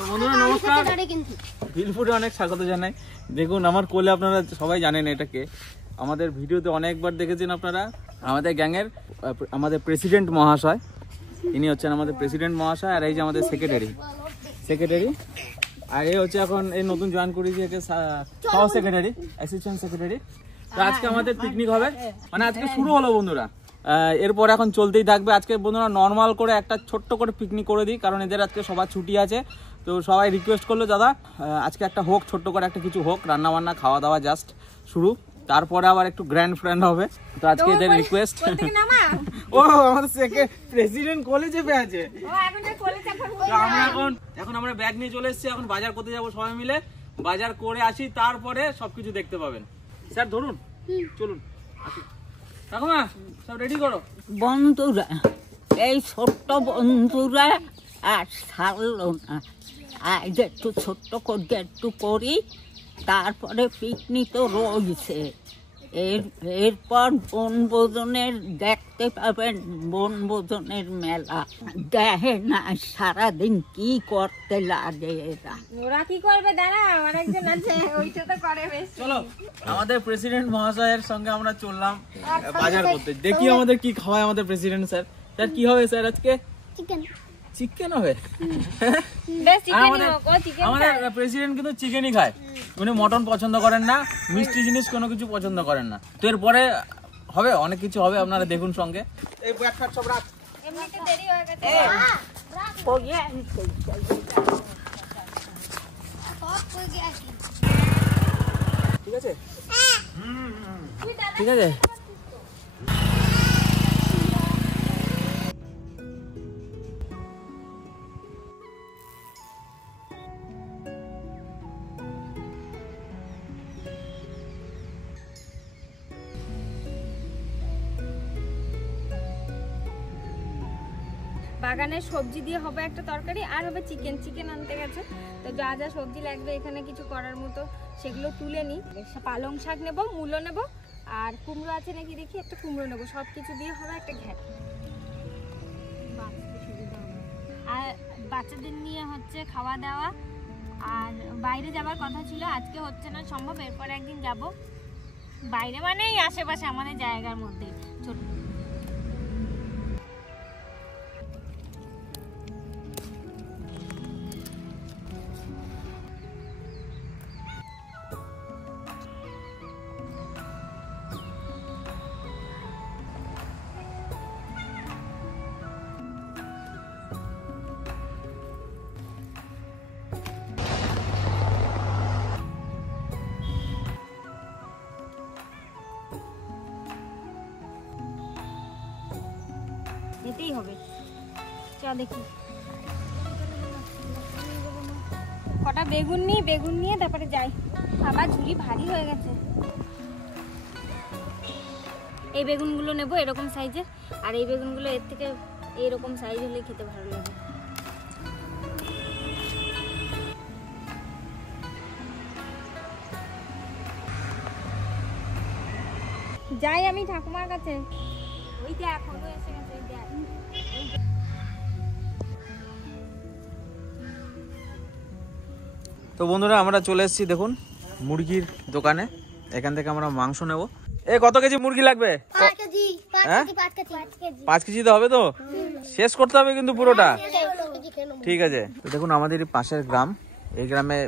বন্ধুরা নমস্কার, ভিলফুডে অনেক স্বাগত জানাই। দেখুন আমার কোলে, আপনারা সবাই জানেন এটাকে, আমাদের ভিডিওতে অনেকবার দেখেছেন আপনারা। আমাদের গ্যাংয়ের আমাদের প্রেসিডেন্ট মহাশয়, ইনি হচ্ছেন আমাদের প্রেসিডেন্ট মহাশয়। আর এই যে আমাদের সেক্রেটারি, আর এই হচ্ছে এখন এই নতুন জয়েন করেছি একে সহ সেক্রেটারি, অ্যাসিস্ট্যান্ট সেক্রেটারি। তো আজকে আমাদের পিকনিক হবে, মানে আজকে শুরু হলো বন্ধুরা, এরপর এখন চলতেই থাকবে। আজকে বন্ধুরা নর্মাল করে একটা ছোট্ট করে পিকনিক করে দিই, কারণ এদের আজকে সবার ছুটি আছে। তো সবাই রিকোয়েস্ট করলো দাদা আজকে একটা হোক, ছোট্ট করে একটা কিছু হোক, রান্না বান্না খাওয়া দাওয়া জাস্ট শুরু, তারপরে আবার একটু গ্র্যান্ড ফ্রেন্ড হবে। তো আজকে এদের রিকোয়েস্ট। ও আমাদের প্রেসিডেন্ট কোলে চেপে আছে। এখন আমরা ব্যাগ নিয়ে চলে এসেছি, এখন বাজার করতে যাবো সবাই মিলে। বাজার করে আসি, তারপরে সবকিছু দেখতে পাবেন। স্যার ধরুন, চলুন আসুন। ঠাকুমা সব রেডি করো। বন্ধুরা, এই ছোট্ট বন্ধুরা আর ছাড়লো না, আজ একটু ছোট্ট করে একটু করি, তারপরে পিকনিক তো রয়েছে। এরপর বনভোজনের দেখতে পাবেন, বনভোজনের মেলা। দেখে না সারাদিন কি করতে লাগে এরা। ওরা কি করবে, দাঁড়া অনেকজন আছে, ওইটা তো করে বেশ। চলো আমাদের প্রেসিডেন্ট মহাশয়ের সঙ্গে আমরা চললাম বাজার করতে, দেখি আমাদের কি খাওয়ায় আমাদের প্রেসিডেন্ট স্যার। স্যার কি হবে স্যার আজকে? চিকেন হবে। আমাদের প্রেসিডেন্ট কিন্তু চিকেনই খায়, উনি মটন পছন্দ করেন না, মিষ্টি জিনিস কোনো কিছু পছন্দ করেন না। তো এরপরে হবে অনেক কিছু হবে, আপনারা দেখুন সঙ্গে। এই সব রাত এমনিতে দেরি হয়ে গেছে। ঠিক আছে, ঠিক আছে। বাগানের সবজি দিয়ে হবে একটা তরকারি, আর হবে চিকেন আনতে গেছে। তো যা যা সবজি লাগবে এখানে কিছু করার মতো সেগুলো তুলে নিই। পালং শাক নেব, মূলো নেব, আর কুমড়ো আছে নাকি দেখি, একটা কুমড়ো নেবো। সব কিছু দিয়ে হবে একটা ঘ্যাট। আর বাচ্চাদের নিয়ে হচ্ছে খাওয়া দাওয়া, আর বাইরে যাবার কথা ছিল, আজকে হচ্ছে না সম্ভব, এরপর একদিন যাব। বাইরে মানে এই আশেপাশে আমাদের জায়গার মধ্যে ছোট। যেতেই হবে, চ দেখি কটা বেগুন নিয়ে তারপরে যাই। আবার ঝুড়ি ভারী হয়ে গেছে। এই বেগুনগুলো নেব এরকম সাইজের, আর এই বেগুনগুলো এর থেকে এরকম সাইজ হলে খেতে ভালো লাগে। যাই আমি ঠাকুমার কাছে। ওই যে এখনো এসে গেছে। তো বন্ধুরা আমরা চলে এসেছি দেখুন মুরগির দোকানে, এখান থেকে আমরা মাংস নেব। এ কত কেজি মুরগি লাগবে? 5 কেজি তো হবে, তো শেষ করতে হবে কিন্তু পুরোটা। ঠিক আছে। তো দেখুন আমাদের পাশের গ্রাম, এই গ্রামে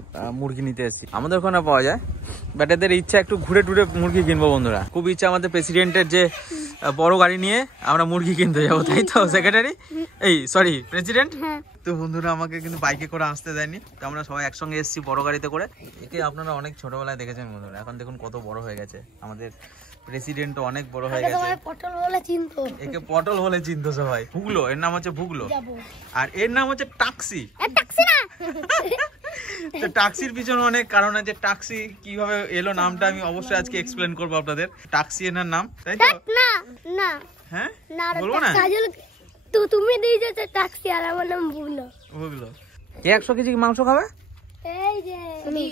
মুরগি নিতে এসেছি। আমাদের ওখানে পাওয়া যায়, বাট এদের ইচ্ছা একটু ঘুরে টুরে মুরগি কিনবো বন্ধুরা। খুব ইচ্ছা আমাদের প্রেসিডেন্টের যে বড় গাড়ি নিয়ে আমরা মুরগি কিনতে যাবো, তাই তো সেক্রেটারি? এই সরি প্রেসিডেন্ট। তো বন্ধুরা আমাকে কিন্তু বাইকে করে আসতে দেয়নি, তো আমরা সবাই একসঙ্গে এসেছি বড় গাড়িতে করে। একে আপনারা অনেক ছোটবেলায় দেখেছেন বন্ধুরা, এখন দেখুন কত বড় হয়ে গেছে। আমাদের প্রেসিডেন্ট অনেক বড় হয়ে গেছে। একে পটল বলে চিনতো সবাই। ভুগলো, এর নাম হচ্ছে ভুগলো, আর এর নাম হচ্ছে টাক্সি। তো টাক্সির পিছনে অনেক কারণ আছে। টাক্সি কিভাবে এলো নামটা আমি অবশ্যই আজকে এক্সপ্লেন করবো আপনাদের। টাক্সি এনার নাম, তাই তো? না হ্যাঁ বলবো না তো তুমি দিয়েছো টাক্সি, আর আমার নাম ভুগলো। ভুগলো। কে 100 কেজি মাংস খাবে? এই যে আমি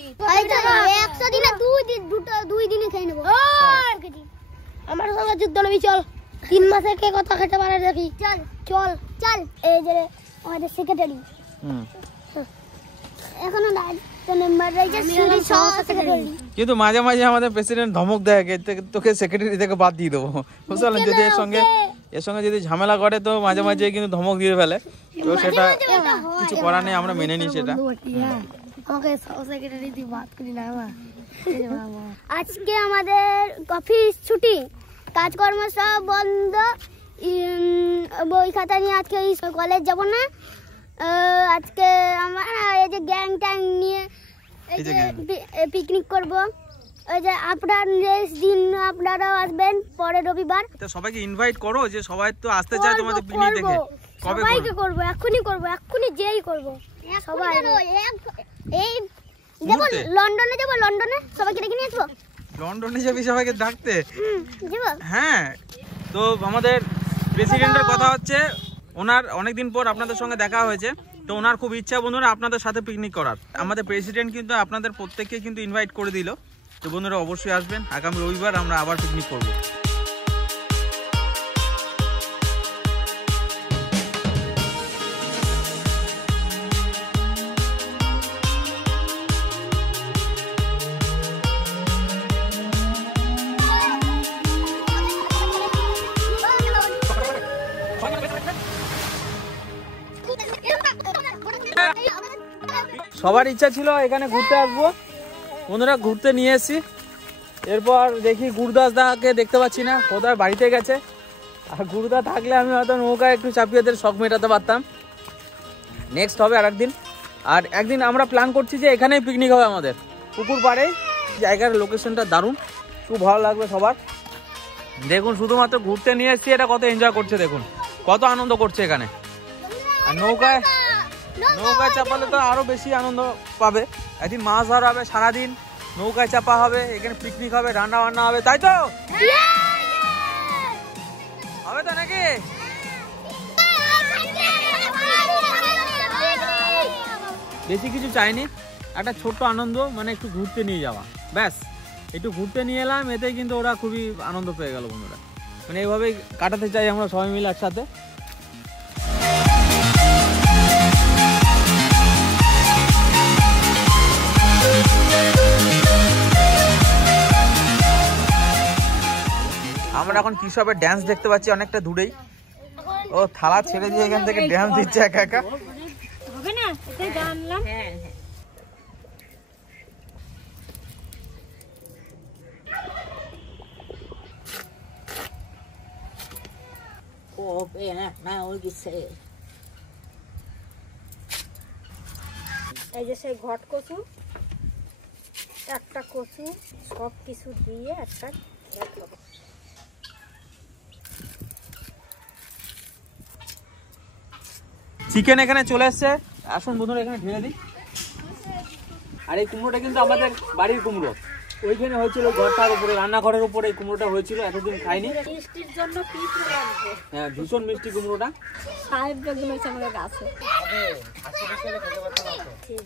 100 দিনে 2 দিনে খেয়ে নেবো। আমার সঙ্গে যুদ্ধ নবি, চল। 3 মাসের কে কত খেতে পারে দেখি। চল চল চল। এই যে আমাদের সেক্রেটারি। কিন্তু মাঝে মাঝে আমাদের প্রেসিডেন্ট ধমক দেয় তোকে সেক্রেটারি থেকে বাদ দিয়ে দেবো, বুঝতে পারলেন? যদি এর সঙ্গে যদি ঝামেলা করে তো মাঝে মাঝে কিন্তু ধমক দিয়ে ফেলে, তো সেটা কিছু করার নেই, আমরা মেনে নিই সেটা। আজকে আমাদের অফিস ছুটি, কাজকর্ম সব বন্ধ, বই খাতা নিয়ে আজকে কলেজ যাব না। আজকে আমরা এই যে গ্যাং ট্যাং নিয়ে এই যে পিকনিক করব। ওই যে আপনার নেক্সট দিন আপনারাও আসবেন পরে রবিবার। তো সবাইকে ইনভাইট করো, যে সবাই তো আসতে চায় তোমাদের পিকনিক দেখে। কবে সবাইকে করব, এক্ষুনি যেই করব সবাই। এই যাব লন্ডনে, লন্ডনে সবাইকে ডেকে নিয়ে আসবো। লন্ডনে যাবি সবাইকে ডাকতে? যাব। হ্যাঁ, তো আমাদের প্রেসিডেন্টের কথা হচ্ছে, ওনার অনেকদিন পর আপনাদের সঙ্গে দেখা হয়েছে, তো ওনার খুব ইচ্ছা বন্ধুরা আপনাদের সাথে পিকনিক করার। আমাদের প্রেসিডেন্ট কিন্তু আপনাদের প্রত্যেককে কিন্তু ইনভাইট করে দিল। তো বন্ধুরা অবশ্যই আসবেন, আগামী রবিবার আমরা আবার পিকনিক করব। সবার ইচ্ছা ছিল এখানে ঘুরতে আসবো, বন্ধুরা ঘুরতে নিয়ে এসেছি। এরপর দেখি গুরুদাস দাকে দেখতে পাচ্ছি না, কোথায় বাড়িতে গেছে। আর গুরুদা থাকলে আমি হয়তো নৌকায় একটু চাপিয়েদের শখ মেটাতে পারতাম। নেক্সট হবে আর একদিন। আর একদিন আমরা প্ল্যান করছি যে এখানেই পিকনিক হবে আমাদের, পুকুর পাড়ে। জায়গার লোকেশনটা দারুণ, খুব ভালো লাগবে সবার। দেখুন শুধুমাত্র ঘুরতে নিয়ে এসেছি, এটা কত এনজয় করছে, দেখুন কত আনন্দ করছে এখানে। আর নৌকায় চাপালে তো আরো বেশি আনন্দ পাবে। একদিন মাছ ধরা হবে সারাদিন, নৌকায় চাপা হবে, এখানে পিকনিক হবে, রান্না বান্না হবে, তাই তো হবে তো নাকি? বেশি কিছু চাইনি, একটা ছোট্ট আনন্দ, মানে একটু ঘুরতে নিয়ে যাওয়া, ব্যাস। একটু ঘুরতে নিয়ে এলাম, এতে কিন্তু ওরা খুবই আনন্দ পেয়ে গেল বন্ধুরা। মানে এইভাবেই কাটাতে চাই আমরা সবাই মিলে একসাথে। আমরা এখন কৃষকের ড্যান্স দেখতে পাচ্ছি অনেকটা দূরেই। ও থালা ছেড়ে দিয়ে এখান থেকে ড্যান্স দিচ্ছে একা একা। হবে না, এটাই জানলাম। এই যে সেই ঘট কচু, একটা কচু, সব কিছু দিয়ে একটা চিকেন এখানে চলে এসছে, আসুন বন্ধুরা এখানে ঢেলে দিই। আর এই কুমড়োটা কিন্তু আমাদের বাড়ির কুমড়ো, ওইখানে হয়েছিল ঘরটার উপরে, রান্নাঘরের উপরে এই কুমড়োটা হয়েছিল, এতদিন খাইনি। মিষ্টির জন্য পিঠ লাগবে। হ্যাঁ, ভীষণ মিষ্টি কুমড়োটা। সাহেব বেগুন হচ্ছে আমাদের গাছে,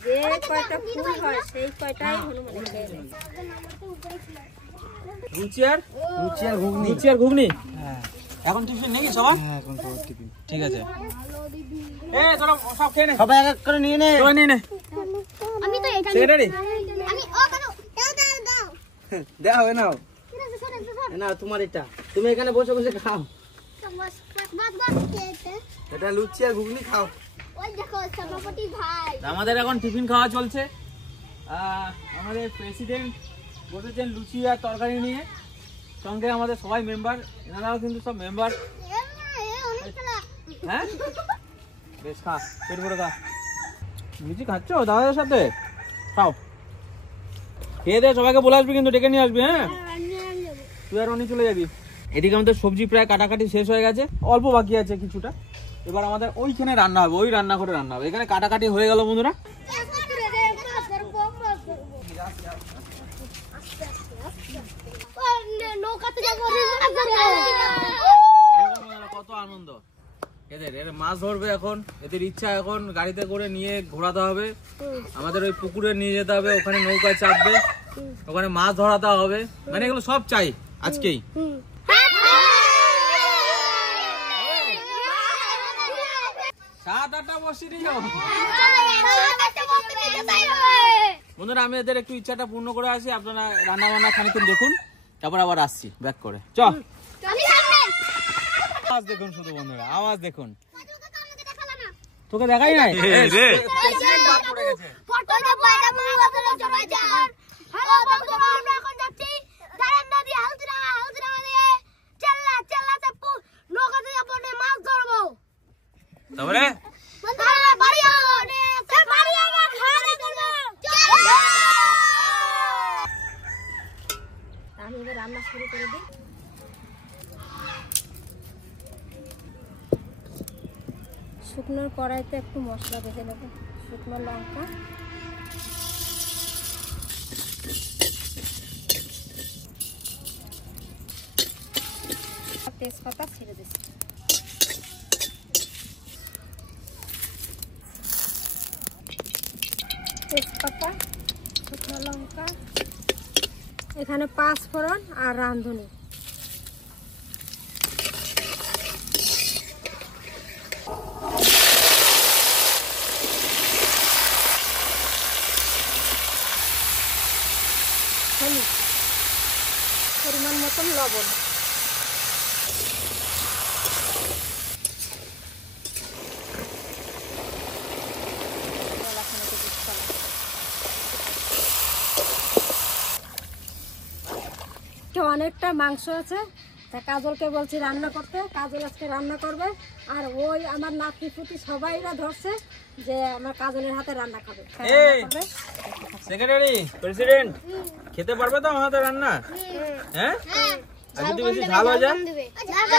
যে কয়টা ফুল হয় সেই কয়টাই হনুমানে খেয়ে নেয়। লুচি আর ঘুগনি। এখন টিফিন নেই সবার? এখন সবার টিফিন। ঠিক আছে, তোরা সব খেয়ে নে, সবাই এক এক করে নিয়ে নে। আমি তো এটা সেক্রেটারি আমি ও কেন দাও দেওয়া হবে নাও না, তোমার এটা তুমি এখানে বসে বসে খাও। এটা লুচি আর ঘুগনি খাও। ওই দেখো সভাপতি ভাই, আমাদের এখন টিফিন খাওয়া চলছে। আমাদের প্রেসিডেন্ট বসেছেন লুচি আর তরকারি নিয়ে, সঙ্গে আমাদের সবাই মেম্বার, এনারাও কিন্তু সব মেম্বার। হ্যাঁ বেশ, খা, পেট ভরে খা। লুচি খাচ্ছ দাদাদের সাথে? খাও, খেয়ে দে, সবাইকে বলে আসবি কিন্তু, ডেকে নিয়ে আসবি। হ্যাঁ, তুই আর অনি চলে যাবি। এদিকে আমাদের সবজি প্রায় কাটাকাটি শেষ হয়ে গেছে, অল্প বাকি আছে কিছুটা। এবার আমাদের ওইখানে রান্না হবে, ওই রান্না করে রান্না হবে। এখানে কাটাকাটি হয়ে গেল বন্ধুরা। কত আনন্দ এদের মাছ ধরবে এখন, এদের ইচ্ছা এখন গাড়িতে করে নিয়ে ঘোরাতে হবে, আমাদের ওই পুকুরে নিয়ে যেতে হবে, ওখানে নৌকায় চাপবে, ওখানে মাছ ধরাতে হবে। মানে এগুলো সব চাই আজকেই। সাত আটটা বসে নিয়ে যাও। বন্ধুরা আমি এদের একটু ইচ্ছাটা পূর্ণ করে আসি, আপনারা রান্না বান্না খানিকক্ষণ দেখুন, তারপর আবার আসছি ব্যাক করে। চ আওয়াজ দেখুন শুধু বন্ধুরা, আওয়াজ দেখুন। তোকে দেখাই নাই তারপরে আমি এবার রান্না শুরু করে দিই। শুকনো কড়াইতে একটু মশলা ভেজে নেব, শুকনো লঙ্কা, তেজপাতা ছেড়ে দিচ্ছি, তেজপাতা, শুকনো লঙ্কা, এখানে 5 ফোড়ন আর রাঁধুনি। পরিমাণ মতন লবণ, অনেকটা মাংস আছে, তা কাজলকে বলছি রান্না করতে, কাজল আজকে রান্না করবে। আর ওই আমার নাতি পুতি সবাইরা ধরছে যে আমার কাজলের হাতে রান্না খাবে। সেক্রেটারি প্রেসিডেন্ট খেতে পারবে তো আমার হাতে রান্না? হ্যাঁ, আর যদি বেশি ঝাল হয়ে যায়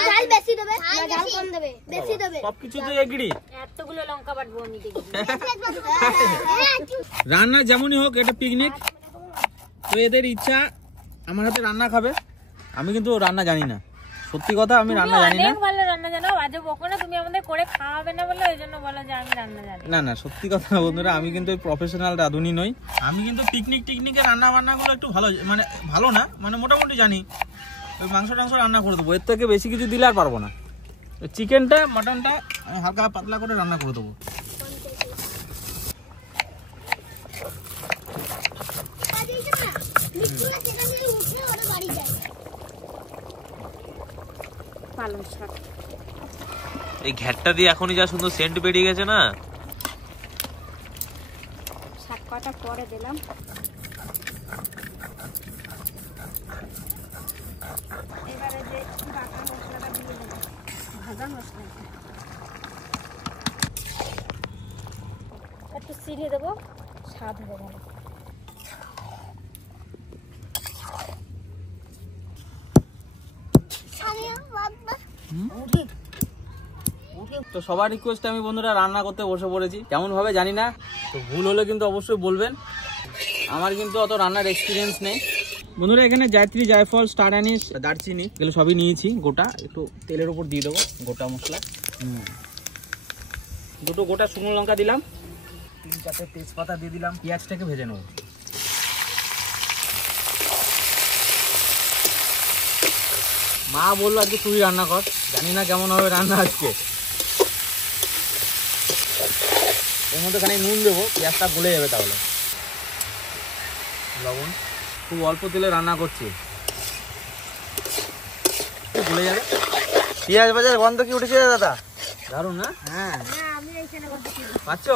ঝাল বেশি দেবে না ঝাল কম দেবে? বেশি দেবে। সবকিছু তো এগ্রি। এতগুলো লঙ্কা বাটবো আমি দেখি। রান্না যেমনই হোক এটা পিকনিক, তো এদের ইচ্ছা আমার হাতে রান্না খাবে। আমি কিন্তু রান্না জানি না, সত্যি কথা আমি রান্না জানি না। অনেক ভালো রান্না জানো, আজও বকো না, তুমি আমাদের করে খাওয়াবে না বলে ওই জন্য বলো যে আমি রান্না জানি না। না সত্যি কথা বন্ধুরা, আমি কিন্তু প্রফেশনাল রাঁধুনি নই। আমি কিন্তু টিকনিকে রান্না বান্নাগুলো একটু ভালো, মানে ভালো না, মানে মোটামুটি জানি। ওই মাংস টাংস রান্না করে দেবো, এর থেকে বেশি কিছু দিলে আর পারবো না। চিকেনটা মাটনটা আমি হালকা পাতলা করে রান্না করে দেবো। পালং শাক, এই ঘ্যাটটা দিয়ে এখনই যা সুন্দর সেন্ট বেরিয়ে গেছে না। শাক কটা পরে দিলাম। এবারে যে বাটা মশলাটা দিয়ে দেবো, ভাজা মশলা, একটু চিনি দেবো, স্বাদ হবে ভালো। তো সবার রিকোয়েস্টে আমি বন্ধুরা রান্না করতে বসে পড়েছি, কেমন ভাবে জানি না, তো ভুল হলে কিন্তু অবশ্যই বলবেন। আমার কিন্তু অত রান্নার এক্সপিরিয়েন্স নেই বন্ধুরা। এখানে জায়ত্রী, জায়ফল, স্টার অ্যানিস, দারচিনি এগুলো সবই নিয়েছি গোটা, একটু তেলের উপর দিয়ে দেবো গোটা মশলা। দুটো গোটা শুকনো লঙ্কা দিলাম, 3-4টে তেজপাতা দিয়ে দিলাম, পেঁয়াজটাকে ভেজে নেবো। মা বললো আজকে তুই রান্না কর, জানি না কেমন হবে রান্না আজকে। এর মধ্যে খানিক নুন দেবো, পেঁয়াজটা গলে যাবে, তাহলে লবণ, খুব অল্প তেলে রান্না করছি, গলে যাবে। পেঁয়াজ বাজার গন্ধ কি উঠেছে দাদা? দারুন না? হ্যাঁ পাচ্ছ?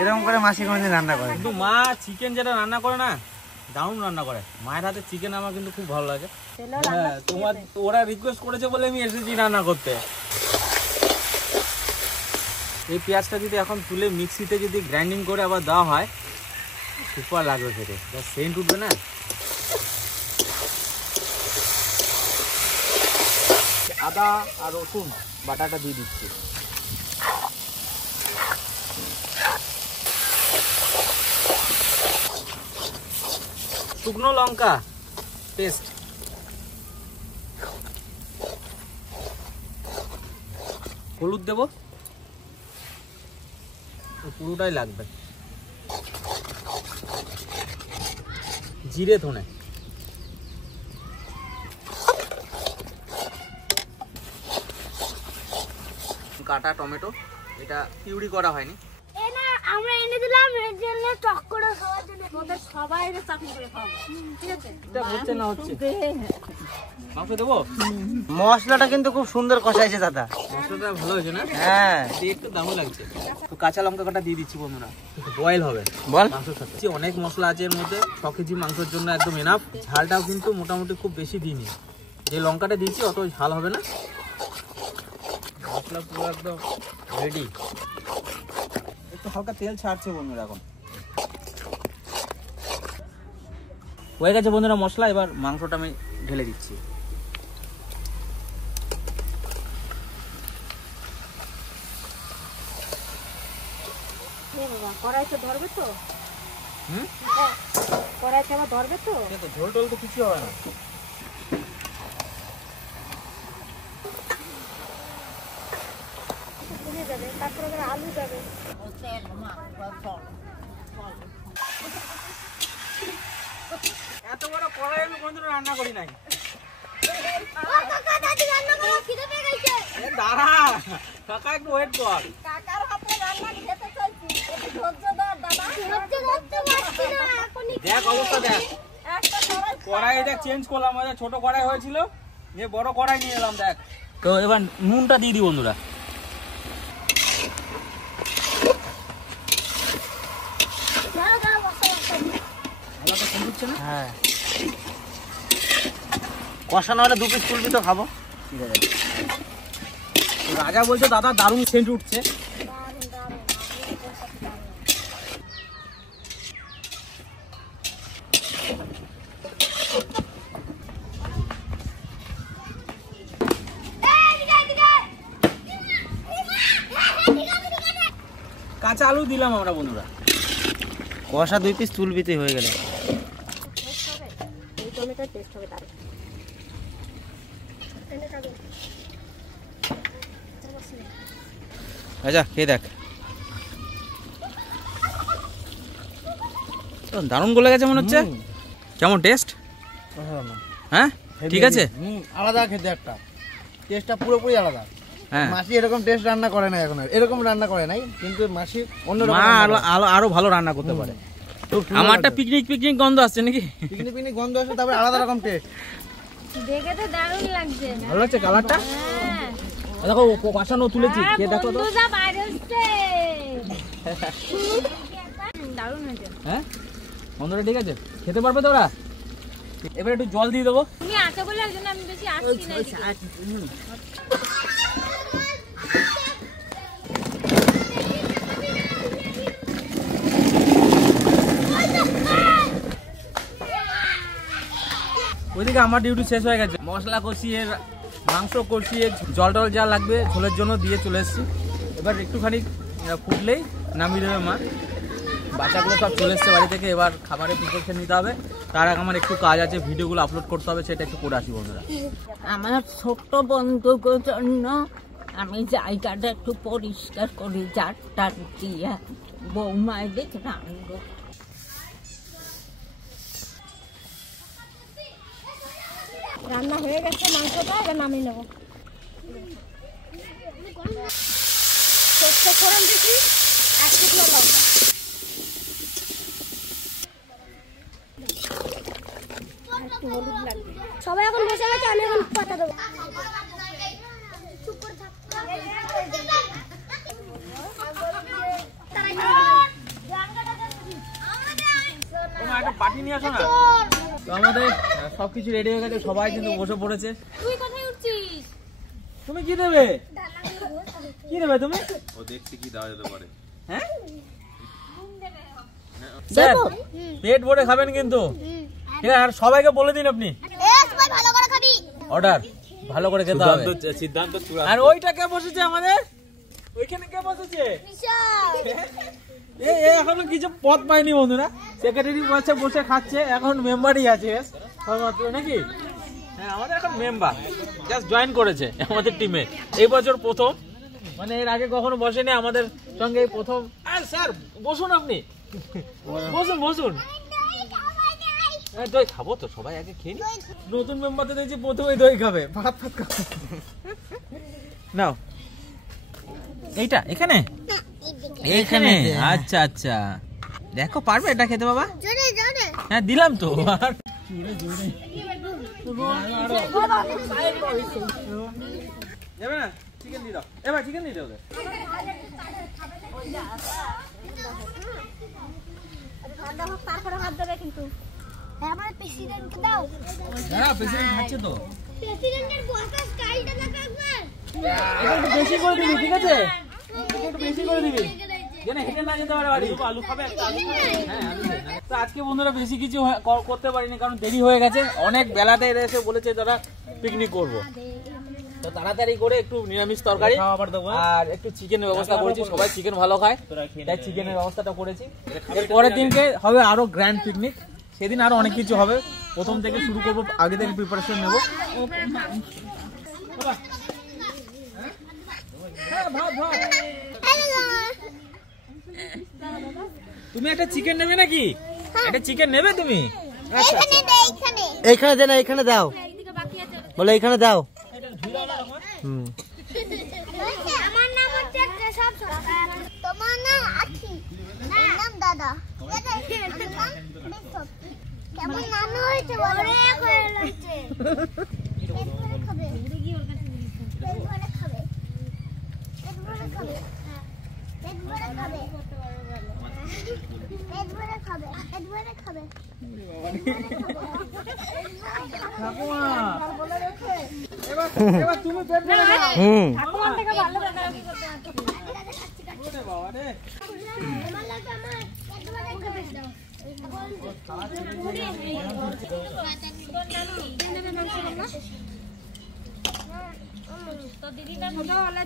এরকম করে মাসি কোনদিন রান্না করে? কিন্তু মা চিকেন যেটা রান্না করে না, দারুণ রান্না করে। মায়ের হাতে চিকেন আমার কিন্তু খুব ভালো লাগে। হ্যাঁ, ওরা রিকোয়েস্ট করেছে বলে আমি এসেছি রান্না করতে। এই পেঁয়াজটা যদি এখন তুলে মিক্সিতে যদি গ্রাইন্ডিং করে আবার দেওয়া হয়, সুপার লাগবে খেতে, সেন্ট উঠবে না। আদা আর রসুন বাটাটা দিয়ে দিচ্ছি। শুকনো লঙ্কা পেস্ট, হলুদ দেবো, পুরোটাই লাগবে, জিরে ধনে, কাটা টমেটো, এটা পিউরি করা হয়নি। আমরা এনে দিলাম, এর জন্য টক করে মশলাটা কিন্তু খুব সুন্দর কষাইছে দাদা। মশলাটা ভালো হয়েছে না? হ্যাঁ, একটু দামও লাগছে। তো কাঁচা লঙ্কা কাটা দিয়ে দিচ্ছি বন্ধুরা, বয়েল হবে বল। মাংসের সাথে অনেক মশলা আছে এর মধ্যে, 6 কেজি মাংসের জন্য একদম এনাফ। ঝালটাও কিন্তু মোটামুটি খুব বেশি দিইনি, যে লঙ্কাটা দিয়েছি অত ঝাল হবে না। মশলা পুরো একদম রেডি। একটু হালকা তেল ছাড়ছে বন্ধুরা, এখন হয়ে গেছে বন্ধুরা মশলা। এবার মাংসটা আমি ঢেলে দিচ্ছি। কড়াইতে ধরবে তো? কড়াইতে আবার ধরবে তো? ঝোল টোল তো কিছু হবে না। তারপরে আবার আলু যাবে। এত বড় কড়াই আমি কোনদিন রান্না করি নাই। দাঁড়া কাকা, একটু ওয়েট কর। কাকার হাতে রান্না খেতে চাইছি, একটু ধৈর্য ধর দাদা। দেখ অবস্থা দেখ, কড়াই দেখ চেঞ্জ করলাম। ছোট কড়াই হয়েছিল, যে বড় কড়াই নিয়ে এলাম দেখ। তো এবার নুনটা দিয়ে দিই বন্ধুরা। হ্যাঁ, কষানো হলে 2 পিস ফুলবি তো খাবো। ঠিক আছে, রাজা বলছে দাদা দারুণ সেন্ট উঠছে। কাঁচা আলু দিলাম আমরা বন্ধুরা। কষা 2 পিস তুলবিতে হয়ে গেল। আচ্ছা খেয়ে দেখ, দারুণ গলে গেছে মনে হচ্ছে। কেমন টেস্ট? হ্যাঁ ঠিক আছে, আলাদা খেতে একটা টেস্টটা পুরোপুরি আলাদা। হ্যাঁ মাসি এরকম টেস্ট রান্না করে না এখন, এরকম রান্না করে নাই, কিন্তু মাসি অন্যরকম মা আরো ভালো রান্না করতে পারে। আমারটা পিকনিক পিকনিক গন্ধ আসছে নাকি? পিকনিক পিকনিক গন্ধ আসে, তারপরে আলাদা রকম টেস্ট। দেখে তো দারুণ লাগছে। ভালো লাগছে কালারটা। হ্যাঁ দেখো কষানো তুলেছি, কে দেখো তো। বন্ধুরা বাইরে আসছে। দারুণ হয়েছে। হ্যাঁ বন্ধুরা ঠিক আছে, খেতে পারবে তো ওরা? এবার একটু জল দিয়ে দেবো। তুমি আছো বলে একজন, আমি বেশি আসছি না। ওইদিকে আমার ডিউটি শেষ হয়ে গেছে, মশলা কষিয়ে মাংস কষিয়ে জল টল যা লাগবে ঝোলের জন্য দিয়ে চলে এসেছি। এবার একটুখানি ফুটলেই নামিয়ে দেবে মা। বাচ্চাগুলো সব চলে এসছে বাড়ি থেকে, এবার খাবারের প্রিপারেশন নিতে হবে। তার আগে আমার একটু কাজ আছে, ভিডিওগুলো আপলোড করতে হবে, সেটা একটু করে আসি বন্ধুরা। আমার ছোট্ট বন্ধুদের জন্য আমি জায়গাটা একটু পরিষ্কার করি, জারটার দিয়ে বৌমায় দিক রান্না। রান্না হয়ে গেছে মাংসটা, এবার নামিয়ে নেবো। সরষে ফোড়ন দিচ্ছি, 1 টুকরো লঙ্কা। একটু হলুদ লাগবে। সবাই এখন বসে গেছে, আমি এখন পাতা দেবো। একটা পার্টি নিয়ে আসো না। তো আমাদের সবকিছু রেডি হয়ে গেছে, সবাই কিন্তু বসে পড়েছে। তুই কোথায় উঠছিস? তুমি কি দেবে? কি দেবে তুমি? ও দেখছি কি দেওয়া যেতে পারে। হ্যাঁ স্যার, পেট ভরে খাবেন কিন্তু, ঠিক আছে? আর সবাইকে বলে দিন আপনি সবাই ভালো করে খাবি। অর্ডার ভালো করে খেতে হবে। সিদ্ধান্ত আর ওইটা কে বসেছে আমাদের? ওইখানে কে বসেছে? এখনো কিছু পদ পাইনি বন্ধুরা। সেক্রেটারি বসে বসে খাচ্ছে, এখন মেম্বারই আছে সবেমাত্র নাকি? হ্যাঁ আমাদের এখন মেম্বার জাস্ট জয়েন করেছে আমাদের টিমে এই বছর প্রথম, মানে এর আগে কখনো বসেনি আমাদের সঙ্গে, এই প্রথম। আর স্যার বসুন, আপনি বসুন বসুন। দই খাবো তো, সবাই আগে খেয়ে নি। নতুন মেম্বারদের দেখছি প্রথমেই দই খাবে, ভাত ভাত খাবে। নাও এইটা এখানে, এইখানে আচ্ছা আচ্ছা। দেখো পারবে এটা খেতে বাবা? জোরে জোরে হ্যাঁ দিলাম তো। আর দেবে না? চিকেন দিয়ে দাও, এবার চিকেন দিয়ে দাও। তারপরে হাত দেবে কিন্তু আমার প্রেসিডেন্টকে দাও। হ্যাঁ প্রেসিডেন্ট খাচ্ছে তো। প্রেসিডেন্টের বসার স্টাইলটা দেখ একবার। একটু বেশি করে দিবি, ঠিক আছে? একটু বেশি করে দিবি যেন হেঁটে না যেতে পারে বাড়ি। আলু খাবে একটা? হ্যাঁ আলু। তো আজকে বন্ধুরা বেশি কিছু করতে পারিনি কারণ দেরি হয়ে গেছে, অনেক বেলাতে এসে বলেছে তারা পিকনিক করব। তো তাড়াতাড়ি করে একটু নিরামিষ তরকারি আর একটু চিকেনের ব্যবস্থা করেছি, সবাই চিকেন ভালো খায় তাই চিকেনের ব্যবস্থাটা করেছি। পরের দিনকে হবে আরো গ্র্যান্ড পিকনিক, সেদিন আরো অনেক কিছু হবে। প্রথম থেকে শুরু করবো, আগে থেকে প্রিপারেশন নেবো। তুমি একটা চিকেন নেবে নাকি? একটা চিকেন নেবে তুমি? এইখানে দে না, এইখানে দাও, বলে এইখানে দাও। আমার নাম হচ্ছে কেশব সরকার, তোমার নাম আখি, আমার নাম দাদা, কেমন নাম হয়েছে বলো? হয়েছে খাবে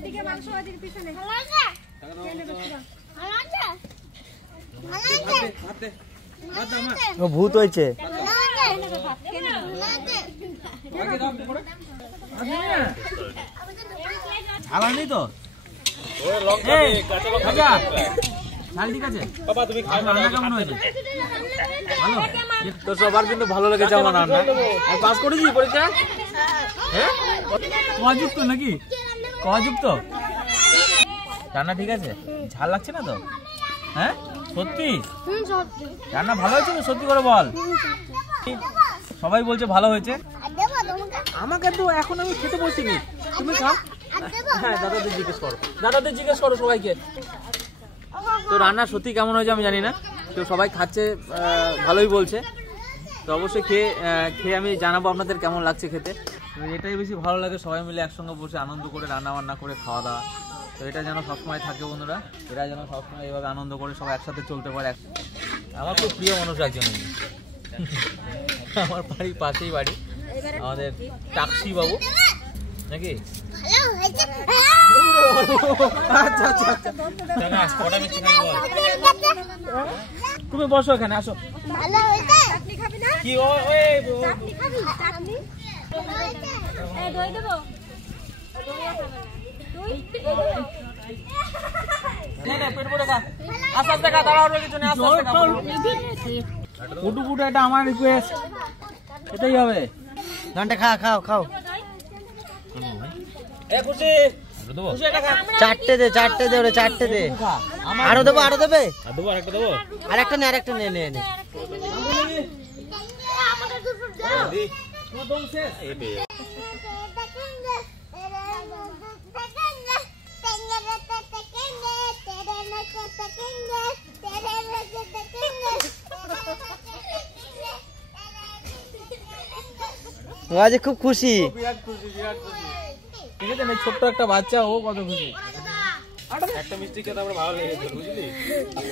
দিকে মাংস ওদিকে পিছনে ও ভূত হয়েছে। ঝালানি তো তো সবার কিন্তু ভালো লেগেছে আমার রান্না। পাস করেছি পরীক্ষা? হ্যাঁ কযুক্ত নাকি? কযুক্ত রান্না ঠিক আছে? ঝাল লাগছে না তো? হ্যাঁ সত্যি রান্না ভালো হয়েছে তো? সত্যি করে বল। সবাই বলছে ভালো হয়েছে। আমাকে তো এখন আমি খেতে বসিনি, তুমি খাও। হ্যাঁ দাদাদের জিজ্ঞেস করো, দাদাদের জিজ্ঞেস করো সবাইকে। তো রান্না সত্যি কেমন হয়েছে আমি জানি না, তো সবাই খাচ্ছে, ভালোই বলছে। তো অবশ্যই খেয়ে আমি জানাবো আপনাদের কেমন লাগছে খেতে। এটাই বেশি ভালো লাগে, সবাই মিলে একসঙ্গে বসে আনন্দ করে রান্না বান্না করে খাওয়া দাওয়া। তো এটা যেন সবসময় থাকে বন্ধুরা, এরা যেন সবসময় এইভাবে আনন্দ করে সবাই একসাথে চলতে পারে। আমার খুব প্রিয় মানুষ একজন, আমার বাড়ির পাশেই বাড়ি, আমাদের টাকসি বাবু নাকি? আচ্ছা আচ্ছা তুমি বসো এখানে, আসো। কি এটা আমার রিকোয়েস্ট, এটাই হবে। গানটা খাও খাও। চারটে দে ওরে, চারটে দে। আরো দেবো আর একটা নে নে। ও আজ খুব খুশি, ঠিক আছে। ছোট্ট একটা বাচ্চা, ও কত খুশি। একটা মিষ্টি খেতে আমার ভালো লেগেছে, বুঝলি?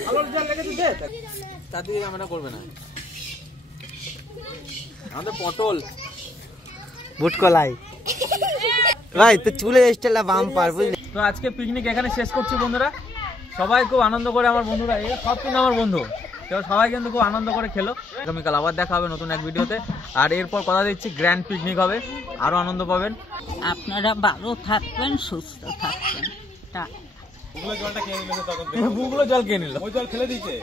ভালো লেগেছে, তাতে আমরা করবে না। আমাদের পটল বুট কলাই ভাই, তো চুলের স্টাইলটা বাম্পার, বুঝলি? তো আজকে পিকনিক এখানে শেষ করছি বন্ধুরা। সবাই খুব আনন্দ করে, আমার বন্ধুরা এরা সব কিন্তু আমার বন্ধু, সবাই কিন্তু খুব আনন্দ করে খেলো। আগামীকাল আবার দেখা হবে নতুন এক ভিডিওতে। আর এরপর কথা দিচ্ছি গ্র্যান্ড পিকনিক হবে, আরো আনন্দ পাবেন। আপনারা ভালো থাকবেন, সুস্থ থাকবেন। বুকগুলো জল খেয়ে নিল, ওই জল ফেলে দিয়েছে।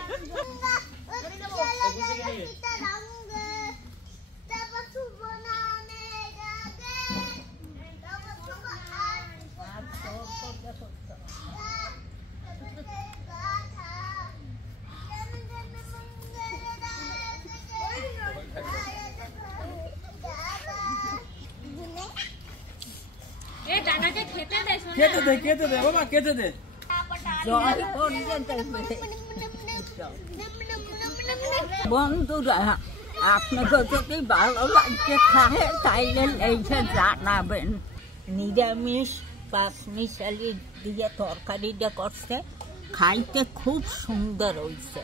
খেতে দে বাবা, খেতে দে। জয় করে দেবে। বন্ধুরা, আপনাকে যদি ভালো লাগছে খায় তাইলে লেখে জানাবেন। নিরামিষ পাঁচমিশালি দিয়ে তরকারিটা করছে, খাইতে খুব সুন্দর হয়েছে।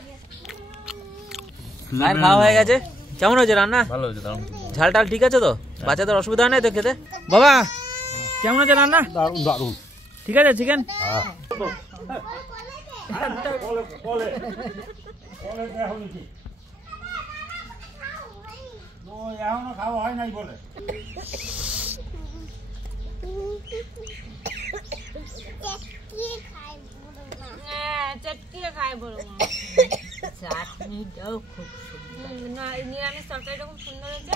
মায়ের খাওয়া হয়ে গেছে। কেমন হয়েছে রান্না? ভালো হয়েছে, দারুণ। ঝাল টাল ঠিক আছে তো? বাচ্চাদের অসুবিধা হয় না তো খেতে? বাবা কেমন আছে রান্না? দারুণ দারুণ। ঠিক আছে চিকেন? এখনো খাওয়া হয় নাই বলে। চটকিয়ে খায় বড় মা। চাটনিটাও খুব সুন্দর। না, নিরামিষ তরকারিটা খুব সুন্দর হয়েছে,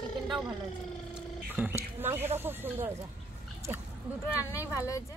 চিকেনটাও ভালো হয়েছে, মাংসটা খুব সুন্দর হয়েছে, দুটো রান্নাই ভালো হয়েছে।